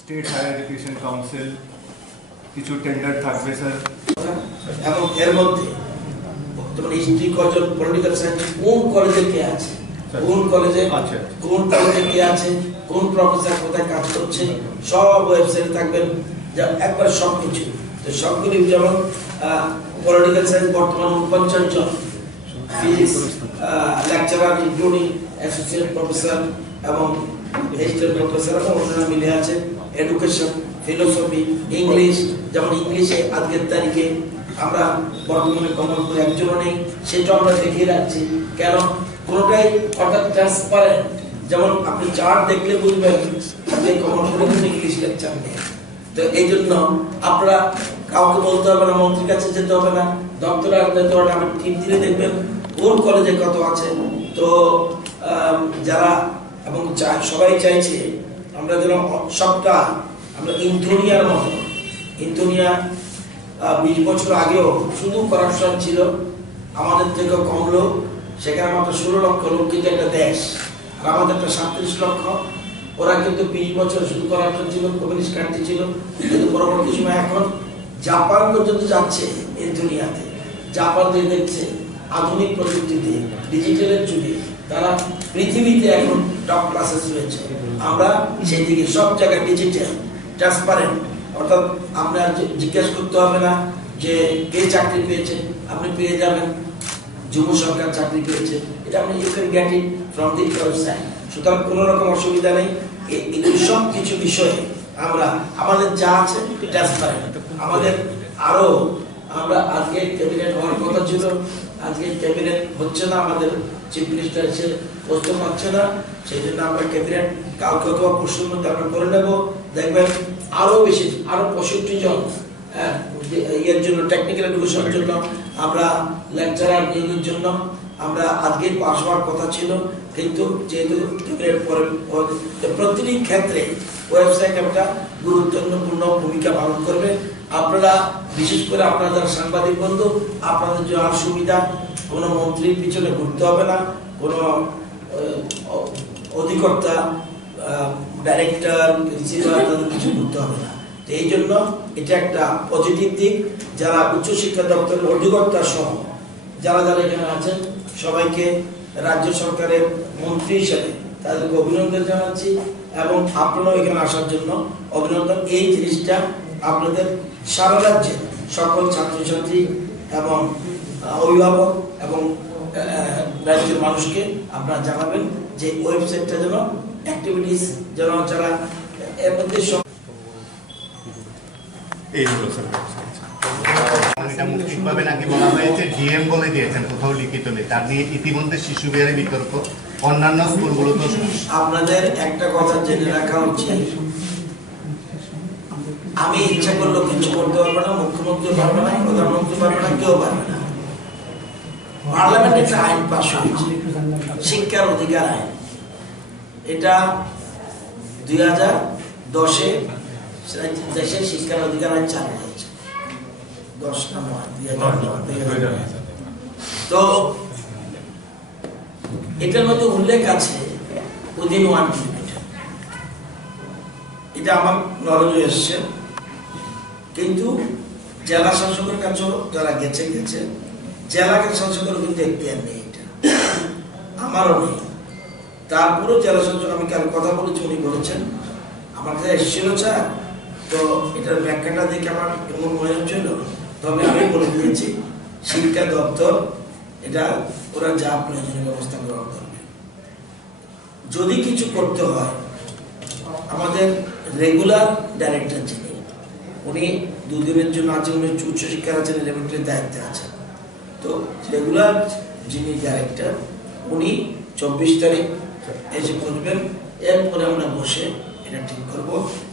State higher education council কিছু tender থাকবে sir, এবং এর মধ্যে যেমন হিস্ট্রি কজন, পলিটিক্যাল সায়েন্স কোন কলেজে কে আছে, কোন কলেজে কে আছে, কোন প্রফেসর কোথায় কাজ করছে, সব ওয়েবসাইটে থাকবেন, যা একবার সবকিছু। তো সবগুলি যেমন পলিটিক্যাল সায়েন্স বর্তমানে 49 জন, physics lecturer including associate professor এবং হিস্ট্রি প্রফেসর এবং অন্যান্য মিলে আছে। এডুকেশন, ফিলোসফি, ইংলিশ, যেমন ইংলিশে আজকের তারিখে আমরা বর্তমানে কমন করে একজনও নেই, সেটা আমরা দেখিয়ে রাখছি। কেন? কোনোটাই অর্থাৎ ট্রান্সপারেন্ট, যেমন আপনি চার্ট দেখলে বুঝবেন যে কমন করে কিন্তু ইংলিশ লেকচার নেই। তো এই জন্য আপনারা কাউকে বলতে হবে না, মন্ত্রীর কাছে যেতে হবে না, দপ্তরে যেতে হবে না, আপনি টিম দিলে দেখবেন কোন কলেজে কত আছে। তো যারা এবং সবাই চাইছে আমরা যেন সবটা আমরা ইন্দোনিয়ার মতো, ইন্দোনিয়া 20 বছর আগেও শুধু করাপশন ছিল, আমাদের থেকে কম লোক, সেখানে মাত্র 16 লক্ষ লোক, কিন্তু একটা দেশ, আর আমাদের একটা 37 লক্ষ। ওরা কিন্তু 20 বছর শুধু করাপশন ছিল, কমিউনিস্ট কান্ট্রি ছিল, কিন্তু পরবর্তী সময় এখন জাপান পর্যন্ত যাচ্ছে ইন্দোনিয়াতে। জাপান যে দেখছে আধুনিক প্রযুক্তিতে, ডিজিটালের যুগে তারা পৃথিবীতে এখন টপ ক্লাসে রয়েছে। আমরা সেই দিকে সব জায়গায় ডিজিটাল, ট্রান্সপারেন্ট, অর্থাৎ আপনার জিজ্ঞেস করতে হবে না যে কে চাকরি পেয়েছে, আপনি পেয়ে যাবেন। যুব সরকার চাকরি পেয়েছে, এটা আপনি you can get it from the website. সুতরাং কোনো রকম অসুবিধা নেই। এই সব কিছু বিষয়ে আমরা আমাদের যা আছে ট্রান্সপারেন্ট। আমাদের আরো আমরা আজকে ক্যাবিনেট হওয়ার কথা ছিল, আজকে ক্যাবিনেট হচ্ছে না, আমাদের চিফ মিনিস্টার এসে বসতে পারছে না, সেই জন্য আমরা ক্যাবিনেট কালকে অথবা পরশুর মধ্যে আমরা করে নেব। দেখবেন আরো বেশি, আরো 65 জন এর জন্য, টেকনিক্যাল এডুকেশনের জন্য, আমরা লেকচারার নিয়োগের জন্য আমরা আজকে পাস হওয়ার কথা ছিল, কিন্তু যেহেতু ক্যাবিনেট প্রতিটি ক্ষেত্রে ওয়েবসাইট একটা গুরুত্বপূর্ণ ভূমিকা পালন করবে। আপনারা বিশেষ করে আপনারা যারা সাংবাদিক বন্ধু, আপনাদের জন্য আর সুবিধা, কোনো মন্ত্রীর পিছনে ঘুরতে হবে না, কোনো অধিকর্তা, ডাইরেক্টর, প্রিন্সিপাল, তাদের কিছু ঘুরতে হবে না। তো এই জন্য এটা একটা পজিটিভ দিক। যারা উচ্চশিক্ষা দপ্তরের অধিকর্তা সহ যারা যারা এখানে আছেন, সবাইকে রাজ্য সরকারের মন্ত্রী হিসেবে তাদেরকে অভিনন্দন জানাচ্ছি, এবং আপনারাও এখানে আসার জন্য অভিনন্দন। এই জিনিসটা আপনাদের সারা রাজ্যে সকল ছাত্রছাত্রী এবং অভিভাবক এবং রাজ্যের মানুষকে আপনারা জানাবেন যে ওয়েবসাইটটা যেন অ্যাক্টিভিটিস যেন যারা এর মধ্যে এই হলো স্যার। এটা মৌখিকভাবে নাকি বলা হয়েছে, ডিএম বলে দিয়েছেন, কোথাও লিখিত নেই। তার নিয়ে ইতিমধ্যে শিশু বিহারে বিতর্ক, অন্যান্য স্কুলগুলো তো। আপনাদের একটা কথা জেনে রাখা উচিত, আমি ইচ্ছা করলেও কিছু করতে পারবো না, মুখ্যমন্ত্রী পারবে না, প্রধানমন্ত্রী পারবে না, কেউ পারবে না। পার্লামেন্টে একটা আইন পাস হয়েছে, শিক্ষার অধিকার আইন। এটা 2010-এ দেশের শিক্ষার অধিকার আইন চালু হয়েছে। 10 না 2009। তো এটার মধ্যে উল্লেখ আছে উইদিন 1 কিলোমিটার। এটা আমার নলেজে এসছে, কিন্তু জেলা শাসকের কাছেও যারা গেছে, জেলা শাসকের কিন্তু এখতিয়ার নেই, এটা আমারও নেই। তারপরেও জেলা শাসক, আমি কাল কথা বলেছি, উনি বলেছেন আমার কাছে এসেছিল স্যার, তো এটার ব্যাখ্যাটা দেখে আমার কেমন মনে হচ্ছিল, তবে আমি বলে দিয়েছি শিক্ষা দপ্তর এটা ওরা যা প্রয়োজনীয় ব্যবস্থা গ্রহণ করবে। যদি কিছু করতে হয়, আমাদের রেগুলার ডাইরেক্টর যিনি, উনি 2 দিনের জন্য আছেন, উনি উচ্চশিক্ষার আছেন, এলিমেন্টারির দায়িত্বে আছেন। তো রেগুলার যিনি ডাইরেক্টর, উনি 24 তারিখ এসে বলবেন, এরপরে আমরা বসে এটা ঠিক করব।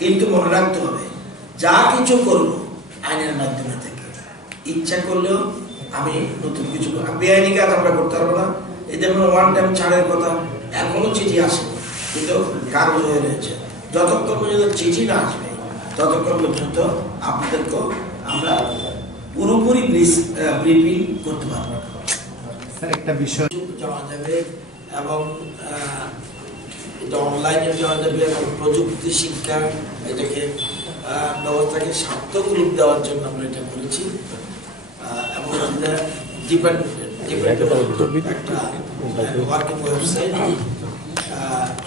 কিন্তু মনে রাখতে হবে, যা কিছু করব আইনের মাধ্যমে থেকে, ইচ্ছা করলেও আমি নতুন কিছু বেআইনি কাজ আমরা করতে পারবো না। এই যেমন 1 টাইম ছাড়ের কথা, এখনো চিঠি আসে, কিন্তু কাগজ হয়ে রয়েছে। যতক্ষণ পর্যন্ত চিঠি না আসবে, ততক্ষণ পর্যন্ত আপনাদেরকে আমরা পুরোপুরি ব্রিফিং করতে পারবো। স্যার, একটা বিষয় জানা যাবে এবং এটা অনলাইনে দেওয়া যাবে এবং প্রযুক্তি শিক্ষা এটাকে ব্যবস্থাকে সার্থক রূপ দেওয়ার জন্য আমরা এটা করেছি এবং এটা একটা ওয়ার্কিং ওয়েবসাইট।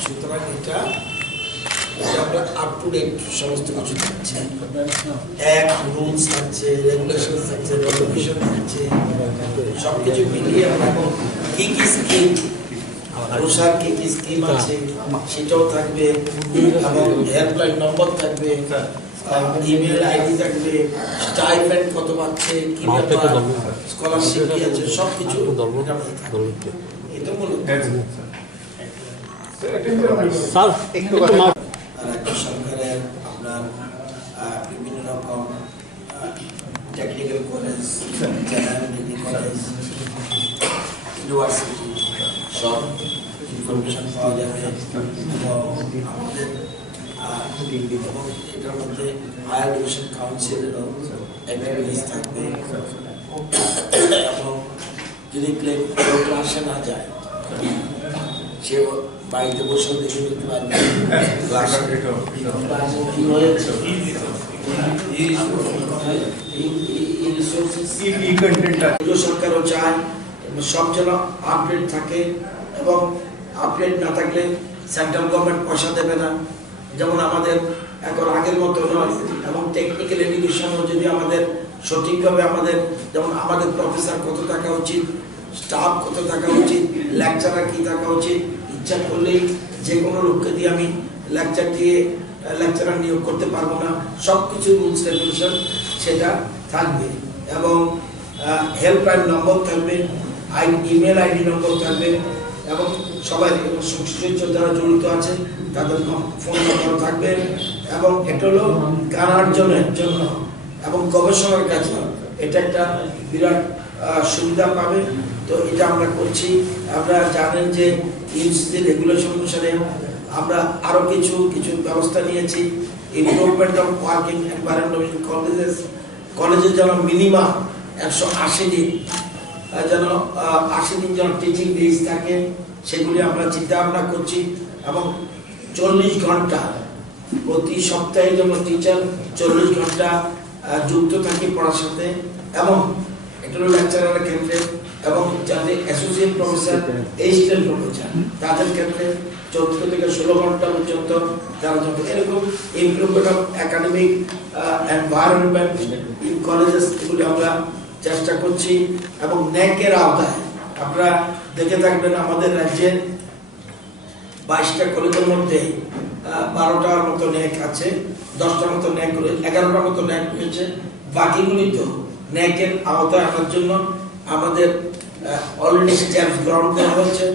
সুতরাং এটা আমরা আপ টু ডেট সমস্ত কিছু থাকছে, এক রুলস থাকছে, রেগুলেশন থাকছে, রেগুলেশন থাকছে, সবকিছু মিলিয়ে এবং কি কি স্কিম রুসার কি কি স্কিম আছে সেটাও থাকবে এবং হেল্পলাইন নম্বর থাকবে, ইমেল আইডি থাকবে, স্টাইপেন্ড কত পাচ্ছে, কি ব্যাপার, স্কলারশিপ কি আছে, সবকিছু এটা মূলত রাজ্য সরকারের আপনার বিভিন্ন রকম technical college, general degree college, university সব ইনফরমেশন পাওয়া যাবে এবং আমাদের এবং এটার মধ্যে হায়ার এডুকেশন কাউন্সিলেরও অ্যাক্টিভিটিস থাকবে এবং যদি কেউ ক্লাসে না যায় সে বাড়িতে বসে দেখে নিতে পারবে কি হয়েছে, সরকারও চায় সব যেন আপডেট থাকে এবং আপডেট না থাকলে সেন্ট্রাল গভর্নমেন্ট পয়সা দেবে না, যেমন আমাদের এখন আগের মতো নয়। এবং টেকনিক্যাল এডুকেশনও যদি আমাদের সঠিকভাবে আমাদের যেমন আমাদের প্রফেসর কত থাকা উচিত, স্টাফ কত থাকা উচিত, লেকচারার কি থাকা উচিত, ইচ্ছা করলেই যে কোনো লোককে দিয়ে আমি লেকচারার নিয়োগ করতে পারবো না, সব কিছু রুলস রেগুলেশন সেটা থাকবে এবং হেল্পলাইন নম্বর থাকবে, ইমেল আইডি নম্বর থাকবে এবং সবাই সংশ্লিষ্ট যারা জড়িত আছে তাদের ফোন নম্বর থাকবে এবং এটা হলো জ্ঞান অর্জনের জন্য এবং গবেষণার কাছে এটা একটা বিরাট সুবিধা পাবে। তো এটা আমরা করছি। আমরা জানেন যে ইউনিভার্সিটি রেগুলেশন অনুসারে আমরা আরো কিছু ব্যবস্থা নিয়েছি। Improvement of working environment in কলেজে যেন মিনিমাম 180 দিন যেন 80 দিন যেন টিচিং ডেজ থাকে, সেগুলি আমরা চিন্তা ভাবনা করছি এবং 40 ঘন্টা প্রতি সপ্তাহে যেন টিচার 40 ঘন্টা যুক্ত থাকে পড়ার সাথে এবং এটা হলো লেকচারারের ক্ষেত্রে এবং যাদের অ্যাসোসিয়েট প্রফেসর, অ্যাসিস্ট্যান্ট প্রফেসর তাদের ক্ষেত্রে 14 থেকে 16 ঘন্টা পর্যন্ত তারা যখন এরকম improvement of academic environment in colleges এগুলি আমরা চেষ্টা করছি এবং ন্যাকের আওতায় আপনারা দেখে থাকবেন আমাদের রাজ্যের 22টা কলেজের মধ্যে 12টার মতো ন্যাক আছে, 10টার মতো ন্যাক, 11টার মতো ন্যাক হয়েছে, বাকিগুলি তো ন্যাকের আওতায় আনার জন্য আমাদের অলরেডি স্টেপস গ্রহণ করা হয়েছে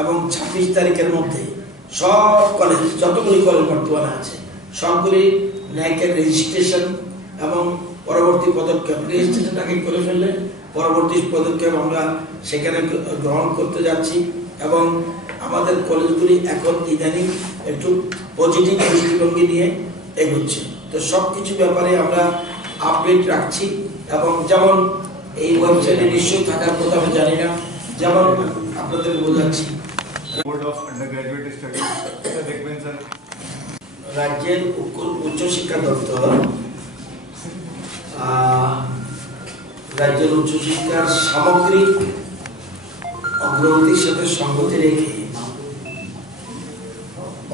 এবং 26 তারিখের মধ্যে সব কলেজ যতগুলি কলেজ বর্তমানে আছে সবগুলি ন্যাকের রেজিস্ট্রেশন এবং পরবর্তী পদক্ষেপ, রেজিস্ট্রেশন আগে করে ফেললে পরবর্তী পদক্ষেপ আমরা সেখানে গ্রহণ করতে যাচ্ছি এবং আমাদের কলেজগুলি এখন ইদানিং একটু পজিটিভ দৃষ্টিভঙ্গি নিয়ে এগোচ্ছে। তো সব কিছু ব্যাপারে আমরা আপডেট রাখছি এবং যেমন এই ওয়েবসাইটে নিশ্চয়ই থাকার কথা আমি জানি না, যেমন আপনাদের বোঝাচ্ছি বোর্ড অফ আন্ডারগ্র্যাজুয়েট স্টাডিজ এটা দেখবেন স্যার, রাজ্যের উচ্চশিক্ষা দপ্তর রাজ্যের উচ্চশিক্ষার সামগ্রিক অগ্রগতির সাথে সঙ্গতি রেখে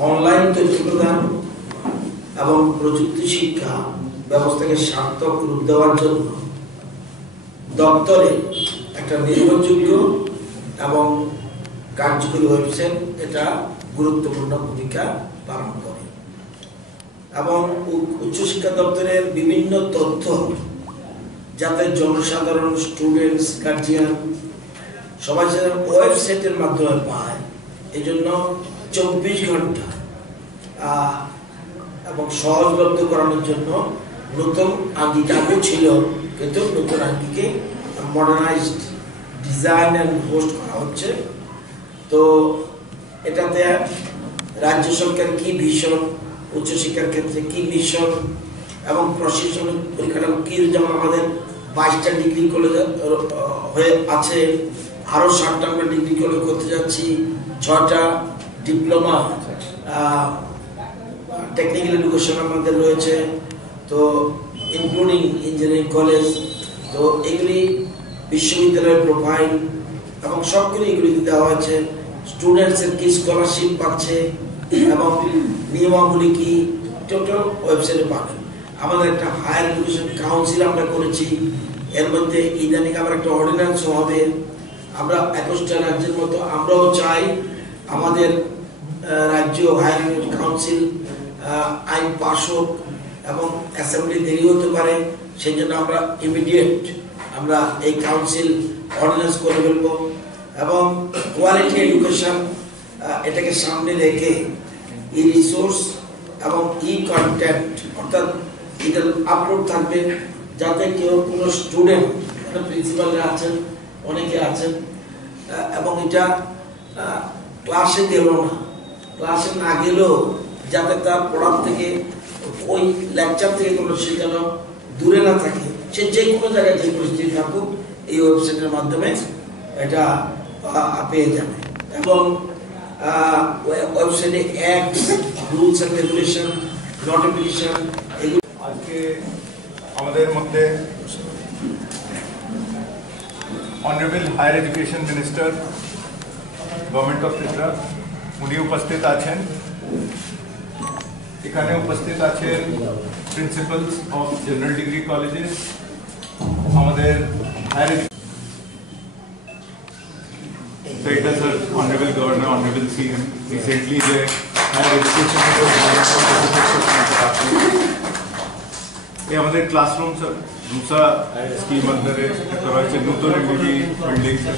অনলাইন তথ্য প্রদান এবং প্রযুক্তি শিক্ষা ব্যবস্থাকে সার্থক রূপ দেওয়ার জন্য দপ্তরে একটা নির্ভরযোগ্য এবং কার্যকরী ওয়েবসাইট এটা গুরুত্বপূর্ণ ভূমিকা পালন করে এবং উচ্চশিক্ষা দপ্তরের বিভিন্ন তথ্য যাতে জনসাধারণ, স্টুডেন্টস, গার্জিয়ান সবাই যেন ওয়েবসাইটের মাধ্যমে পায়, এই জন্য 24 ঘন্টা এবং সহজলভ্য করানোর জন্য নতুন আঙ্গিক আগে ছিল, কিন্তু নতুন আঙ্গিকে মডার্নাইজড ডিজাইন অ্যান্ড হোস্ট করা হচ্ছে। তো এটাতে রাজ্য সরকার কি ভিশন, উচ্চশিক্ষার ক্ষেত্রে কি মিশন এবং প্রশাসনিক পরিকাঠামো কি, যেমন আমাদের 22টা ডিগ্রি কলেজ হয়ে আছে, আরো 60টা আমরা ডিগ্রি কলেজ করতে যাচ্ছি, 6টা ডিপ্লোমা টেকনিক্যাল এডুকেশন আমাদের রয়েছে, তো ইনক্লুডিং ইঞ্জিনিয়ারিং কলেজ, তো এগুলি বিশ্ববিদ্যালয়ের প্রোফাইল এবং সবগুলি এগুলিতে দেওয়া হয়েছে। স্টুডেন্টসের কি স্কলারশিপ পাচ্ছে এবং নিয়মাবলী কি টোটাল ওয়েবসাইটে পাবেন। আমাদের একটা হায়ার এডুকেশন কাউন্সিল আমরা করেছি, এর মধ্যে ইদানিং আমার একটা অর্ডিন্যান্সও হবে। আমরা 21টা রাজ্যের মতো আমরাও চাই আমাদের রাজ্য হায়ার এডুকেশন কাউন্সিল আইন পাস হোক এবং অ্যাসেম্বলি দেরি হতে পারে, সেই জন্য আমরা ইমিডিয়েট আমরা এই কাউন্সিল অর্ডিন্যান্স করে ফেলবো। এবং কোয়ালিটি এডুকেশন এটাকে সামনে রেখে ই রিসোর্স এবং ই কন্টেন্ট অর্থাৎ এটা আপলোড থাকবে, যাতে কেউ কোনো স্টুডেন্ট, প্রিন্সিপালরা আছেন, অনেকে আছেন, এবং এটা ক্লাসে গেল না, ক্লাসে না গেলেও যাতে তার পড়ার থেকে ওই লেকচার থেকে কোনো শেখানো দূরে না থাকে, সে যে কোনো জায়গায় যে পরিস্থিতি থাকুক এই ওয়েবসাইটের মাধ্যমে এটা পেয়ে যাবে। এবং ওয়েবসাইটে acts, rules and regulation, notification এগুলো। আজকে আমাদের মধ্যে honourable higher education minister government of Tripura উনি উপস্থিত আছেন। এখানে উপস্থিত আছেন principals of general degree colleges, আমাদের হায়ার এটা sir honourable governor, honourable CM recently যে হায়ার এডুকেশন এই আমাদের ক্লাসরুম স্যার রুসা স্কিম আন্ডারে করা হয়েছে, নতুন এমবিবি বিল্ডিং স্যার।